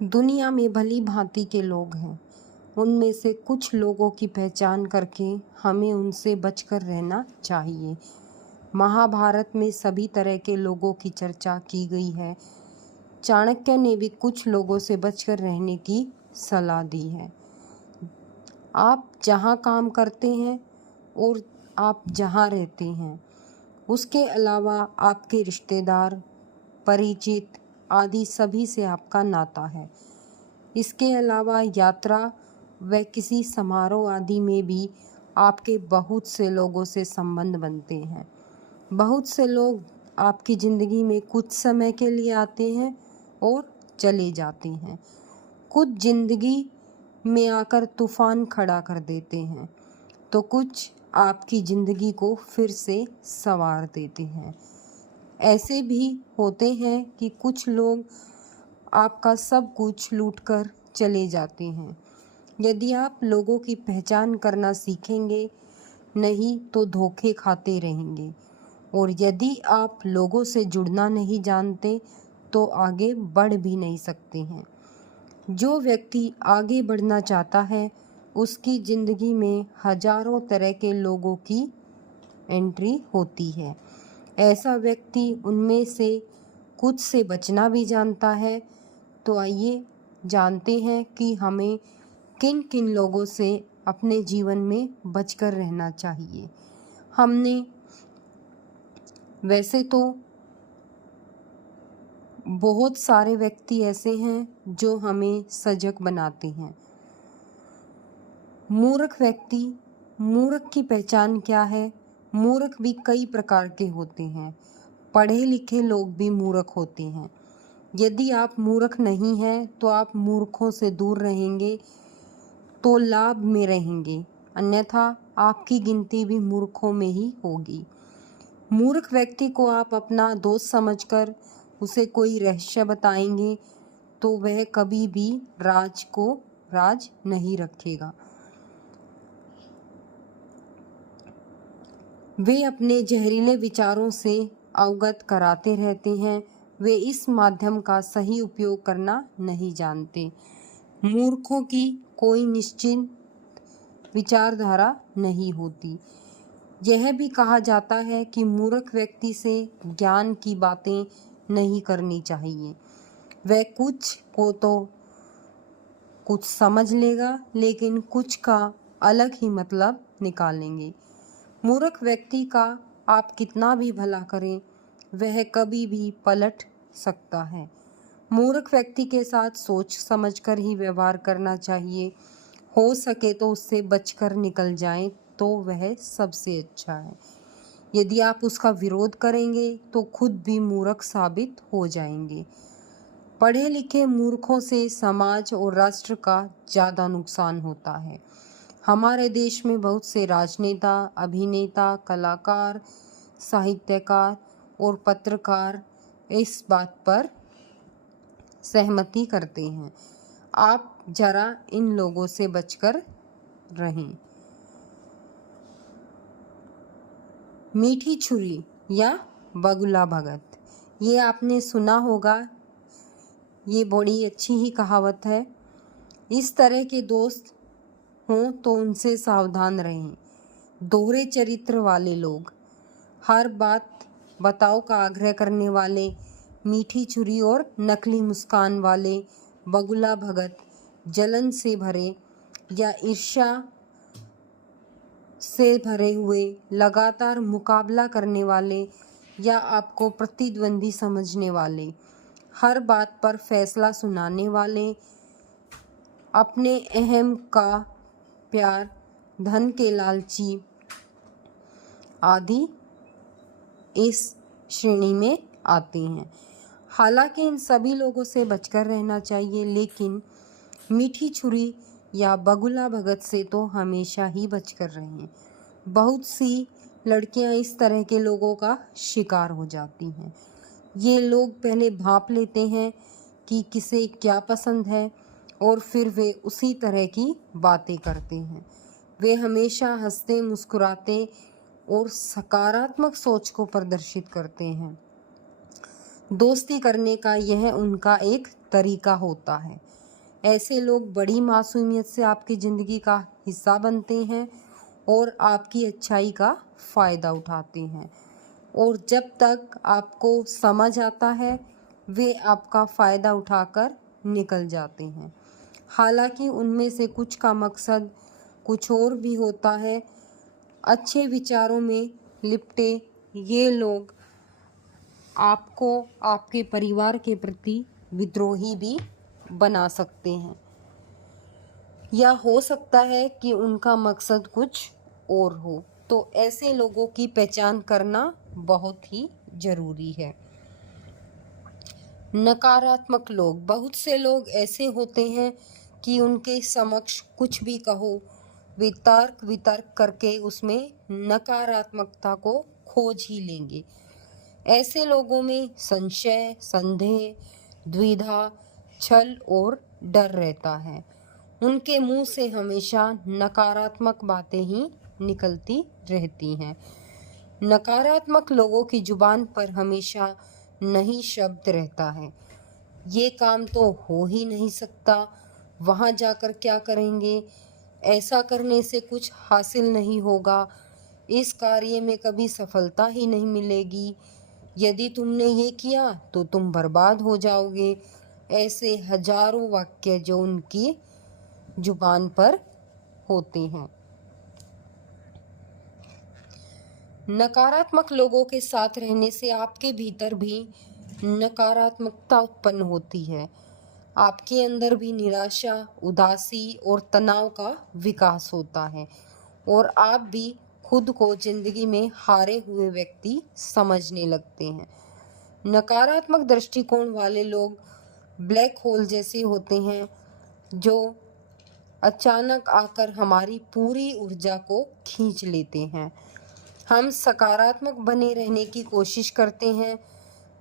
दुनिया में भली भांति के लोग हैं। उनमें से कुछ लोगों की पहचान करके हमें उनसे बचकर रहना चाहिए। महाभारत में सभी तरह के लोगों की चर्चा की गई है। चाणक्य ने भी कुछ लोगों से बचकर रहने की सलाह दी है। आप जहाँ काम करते हैं और आप जहाँ रहते हैं, उसके अलावा आपके रिश्तेदार, परिचित आदि सभी से आपका नाता है। इसके अलावा यात्रा व किसी समारोह आदि में भी आपके बहुत से लोगों से संबंध बनते हैं। बहुत से लोग आपकी ज़िंदगी में कुछ समय के लिए आते हैं और चले जाते हैं। कुछ ज़िंदगी में आकर तूफान खड़ा कर देते हैं, तो कुछ आपकी ज़िंदगी को फिर से संवार देते हैं। ऐसे भी होते हैं कि कुछ लोग आपका सब कुछ लूटकर चले जाते हैं। यदि आप लोगों की पहचान करना सीखेंगे नहीं तो धोखे खाते रहेंगे, और यदि आप लोगों से जुड़ना नहीं जानते तो आगे बढ़ भी नहीं सकते हैं। जो व्यक्ति आगे बढ़ना चाहता है, उसकी ज़िंदगी में हजारों तरह के लोगों की एंट्री होती है। ऐसा व्यक्ति उनमें से कुछ से बचना भी जानता है। तो आइए जानते हैं कि हमें किन किन लोगों से अपने जीवन में बचकर रहना चाहिए। वैसे तो बहुत सारे व्यक्ति ऐसे हैं जो हमें सजग बनाते हैं। मूर्ख की पहचान क्या है? मूर्ख भी कई प्रकार के होते हैं। पढ़े लिखे लोग भी मूर्ख होते हैं। यदि आप मूर्ख नहीं हैं तो आप मूर्खों से दूर रहेंगे तो लाभ में रहेंगे, अन्यथा आपकी गिनती भी मूर्खों में ही होगी। मूर्ख व्यक्ति को आप अपना दोस्त समझकर उसे कोई रहस्य बताएंगे तो वह कभी भी राज को राज नहीं रखेगा। वे अपने जहरीले विचारों से अवगत कराते रहते हैं। वे इस माध्यम का सही उपयोग करना नहीं जानते। मूर्खों की कोई निश्चित विचारधारा नहीं होती। यह भी कहा जाता है कि मूर्ख व्यक्ति से ज्ञान की बातें नहीं करनी चाहिए। वह कुछ को तो कुछ समझ लेगा, लेकिन कुछ का अलग ही मतलब निकालेंगे। मूर्ख व्यक्ति का आप कितना भी भला करें, वह कभी भी पलट सकता है। मूर्ख व्यक्ति के साथ सोच समझकर ही व्यवहार करना चाहिए। हो सके तो उससे बचकर निकल जाएं तो वह सबसे अच्छा है। यदि आप उसका विरोध करेंगे तो खुद भी मूर्ख साबित हो जाएंगे। पढ़े लिखे मूर्खों से समाज और राष्ट्र का ज़्यादा नुकसान होता है। हमारे देश में बहुत से राजनेता, अभिनेता, कलाकार, साहित्यकार और पत्रकार इस बात पर सहमति करते हैं। आप जरा इन लोगों से बचकर रहें। मीठी छुरी या बगुला भगत, ये आपने सुना होगा। ये बड़ी अच्छी ही कहावत है। इस तरह के दोस्त हों तो उनसे सावधान रहें। दोहरे चरित्र वाले लोग, हर बात बताओ का आग्रह करने वाले, मीठी छुरी और नकली मुस्कान वाले, बगुला भगत, जलन से भरे या ईर्ष्या से भरे हुए, लगातार मुकाबला करने वाले या आपको प्रतिद्वंदी समझने वाले, हर बात पर फैसला सुनाने वाले, अपने अहम का प्यार, धन के लालची आदि इस श्रेणी में आते हैं। हालांकि इन सभी लोगों से बचकर रहना चाहिए, लेकिन मीठी छुरी या बगुला भगत से तो हमेशा ही बचकर रहें। बहुत सी लड़कियां इस तरह के लोगों का शिकार हो जाती हैं। ये लोग पहले भांप लेते हैं कि किसे क्या पसंद है और फिर वे उसी तरह की बातें करते हैं। वे हमेशा हंसते, मुस्कुराते और सकारात्मक सोच को प्रदर्शित करते हैं। दोस्ती करने का यह उनका एक तरीका होता है। ऐसे लोग बड़ी मासूमियत से आपकी ज़िंदगी का हिस्सा बनते हैं और आपकी अच्छाई का फ़ायदा उठाते हैं, और जब तक आपको समझ आता है वे आपका फ़ायदा उठाकर निकल जाते हैं। हालांकि उनमें से कुछ का मकसद कुछ और भी होता है। अच्छे विचारों में लिपटे ये लोग आपको आपके परिवार के प्रति विद्रोही भी बना सकते हैं, या हो सकता है कि उनका मकसद कुछ और हो। तो ऐसे लोगों की पहचान करना बहुत ही ज़रूरी है। नकारात्मक लोग, बहुत से लोग ऐसे होते हैं कि उनके समक्ष कुछ भी कहो वे तर्क वितर्क करके उसमें नकारात्मकता को खोज ही लेंगे। ऐसे लोगों में संशय, संदेह, द्विधा, छल और डर रहता है। उनके मुंह से हमेशा नकारात्मक बातें ही निकलती रहती हैं। नकारात्मक लोगों की जुबान पर हमेशा नहीं शब्द रहता है। ये काम तो हो ही नहीं सकता, वहाँ जाकर क्या करेंगे, ऐसा करने से कुछ हासिल नहीं होगा, इस कार्य में कभी सफलता ही नहीं मिलेगी, यदि तुमने ये किया तो तुम बर्बाद हो जाओगे। ऐसे हजारों वाक्य जो उनकी जुबान पर होते हैं। नकारात्मक लोगों के साथ रहने से आपके भीतर भी नकारात्मकता उत्पन्न होती है। आपके अंदर भी निराशा, उदासी और तनाव का विकास होता है, और आप भी खुद को जिंदगी में हारे हुए व्यक्ति समझने लगते हैं। नकारात्मक दृष्टिकोण वाले लोग ब्लैक होल जैसे होते हैं, जो अचानक आकर हमारी पूरी ऊर्जा को खींच लेते हैं। हम सकारात्मक बने रहने की कोशिश करते हैं,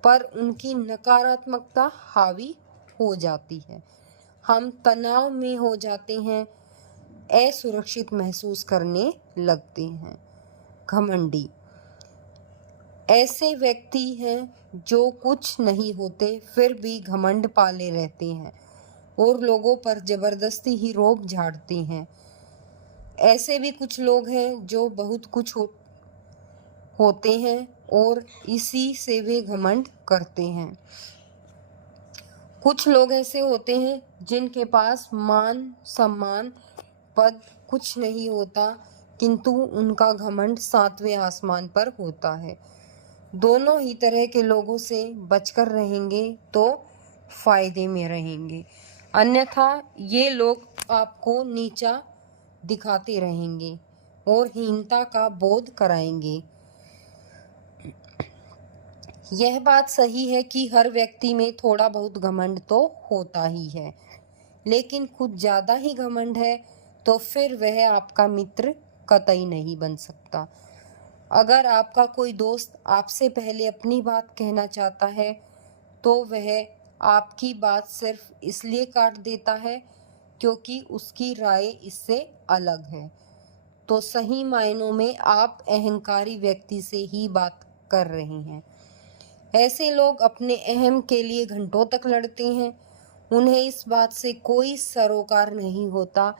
पर उनकी नकारात्मकता हावी हो जाती है। हम तनाव में हो जाते हैं, असुरक्षित महसूस करने लगते हैं। घमंडी ऐसे व्यक्ति हैं जो कुछ नहीं होते फिर भी घमंड पाले रहते हैं और लोगों पर जबरदस्ती ही रोब झाड़ते हैं। ऐसे भी कुछ लोग हैं जो बहुत कुछ होते हैं और इसी से वे घमंड करते हैं। कुछ लोग ऐसे होते हैं जिनके पास मान, सम्मान, पद कुछ नहीं होता, किंतु उनका घमंड 7वें आसमान पर होता है। दोनों ही तरह के लोगों से बचकर रहेंगे तो फायदे में रहेंगे, अन्यथा ये लोग आपको नीचा दिखाते रहेंगे और हीनता का बोध कराएंगे। यह बात सही है कि हर व्यक्ति में थोड़ा बहुत घमंड तो होता ही है, लेकिन कुछ ज़्यादा ही घमंड है तो फिर वह आपका मित्र कतई नहीं बन सकता। अगर आपका कोई दोस्त आपसे पहले अपनी बात कहना चाहता है तो वह आपकी बात सिर्फ इसलिए काट देता है क्योंकि उसकी राय इससे अलग है, तो सही मायनों में आप अहंकारी व्यक्ति से ही बात कर रहे हैं। ऐसे लोग अपने अहम के लिए घंटों तक लड़ते हैं। उन्हें इस बात से कोई सरोकार नहीं होता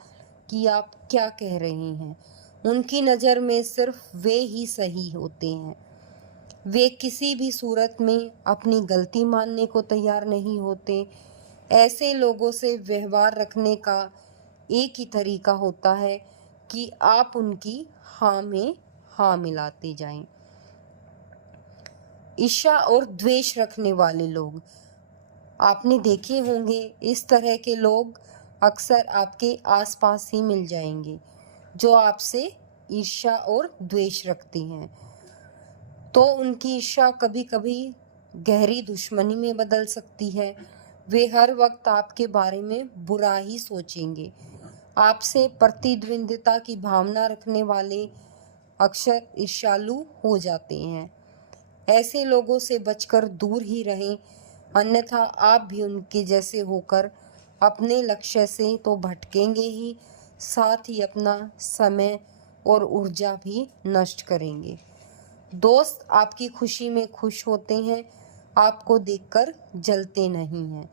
कि आप क्या कह रहे हैं। उनकी नज़र में सिर्फ वे ही सही होते हैं। वे किसी भी सूरत में अपनी गलती मानने को तैयार नहीं होते। ऐसे लोगों से व्यवहार रखने का एक ही तरीका होता है कि आप उनकी हाँ में हाँ मिलाते जाएं। ईर्ष्या और द्वेष रखने वाले लोग, आपने देखे होंगे इस तरह के लोग अक्सर आपके आसपास ही मिल जाएंगे जो आपसे ईर्ष्या और द्वेष रखते हैं। तो उनकी ईर्ष्या कभी कभी गहरी दुश्मनी में बदल सकती है। वे हर वक्त आपके बारे में बुरा ही सोचेंगे। आपसे प्रतिद्वंद्विता की भावना रखने वाले अक्सर ईर्ष्यालु हो जाते हैं। ऐसे लोगों से बचकर दूर ही रहें, अन्यथा आप भी उनके जैसे होकर अपने लक्ष्य से तो भटकेंगे ही, साथ ही अपना समय और ऊर्जा भी नष्ट करेंगे। दोस्त आपकी खुशी में खुश होते हैं, आपको देखकर जलते नहीं हैं।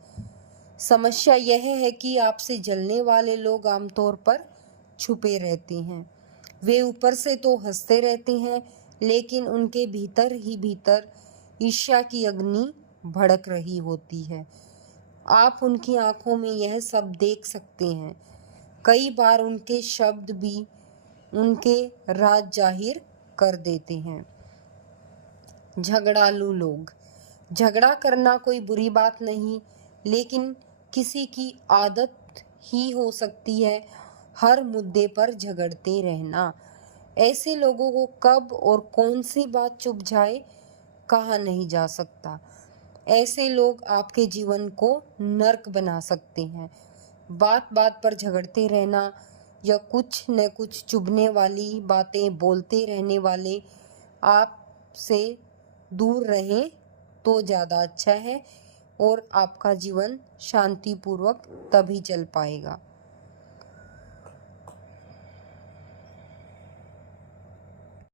समस्या यह है कि आपसे जलने वाले लोग आमतौर पर छुपे रहते हैं। वे ऊपर से तो हंसते रहते हैं, लेकिन उनके भीतर ही भीतर ईर्ष्या की अग्नि भड़क रही होती है। आप उनकी आंखों में यह सब देख सकते हैं। कई बार उनके शब्द भी उनके राज जाहिर कर देते हैं। झगड़ालू लोग। झगड़ा करना कोई बुरी बात नहीं, लेकिन किसी की आदत ही हो सकती है हर मुद्दे पर झगड़ते रहना। ऐसे लोगों को कब और कौन सी बात चुभ जाए कहा नहीं जा सकता। ऐसे लोग आपके जीवन को नर्क बना सकते हैं। बात बात पर झगड़ते रहना या कुछ न कुछ चुभने वाली बातें बोलते रहने वाले आपसे दूर रहें तो ज़्यादा अच्छा है, और आपका जीवन शांतिपूर्वक तभी चल पाएगा।